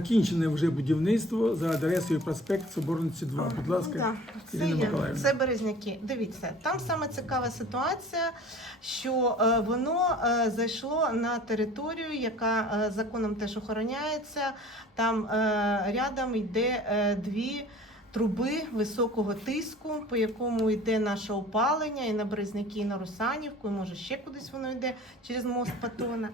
Закінчене вже будівництво за адресою проспект Соборності 2. Будь ласка, Ну, да. Це Ірина є, Миколаївна. це березняки. Дивіться, там саме цікава ситуація, що е, воно е, зайшло на територію, яка е, законом теж охороняється. Там рядом йде дві. Труби високого тиску, по якому йде наше опалення, і на Березняки, і на Русанівку, і може ще кудись воно йде через мост Патона.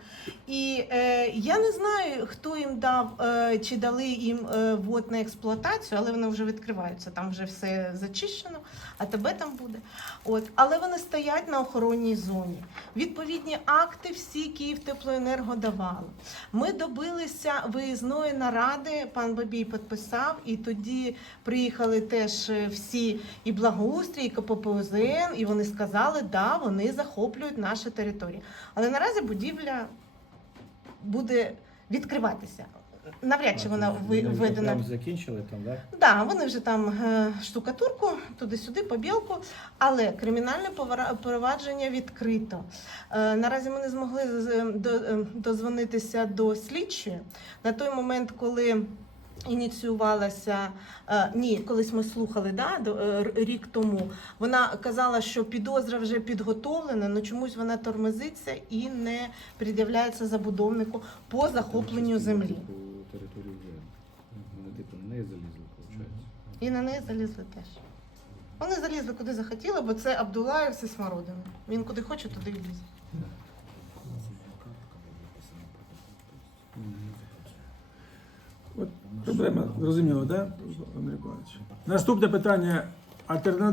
І е, я не знаю, хто їм дав е, чи дали їм е, ввод на експлуатацію, але вони вже відкриваються. Там вже все зачищено, а тебе там буде. От, але вони стоять на охоронній зоні. Відповідні акти всі Київтеплоенерго давали. Ми добилися виїзної наради. Пан Бабій підписав, і тоді приїхали теж е, всі і благоустрій, і КППЗН, і вони сказали, да, вони захоплюють наші території. Але наразі будівля буде відкриватися. Навряд чи вона ви- Вони вже введена. прям закінчили там, так? Да, вони вже там е, штукатурку туди-сюди, побілку, але кримінальне повара- провадження відкрито. Е, наразі ми не змогли з- до, е, дозвонитися до слідчої на той момент, коли. Ініціювалася е, ні, колись ми слухали да, до, е, р- рік тому. Вона казала, що підозра вже підготовлена, але чомусь вона тормозиться і не пред'являється забудовнику по захопленню землі. По території вже. Вони типу на неї залізли, виходить. І на неї залізли теж. Вони залізли куди захотіли, бо це Абдулаєв зі Смородини. Він куди хоче, туди й лізе. От проблема зрозуміла, да? Андрій Павлович? Наступне питання. Альтернативна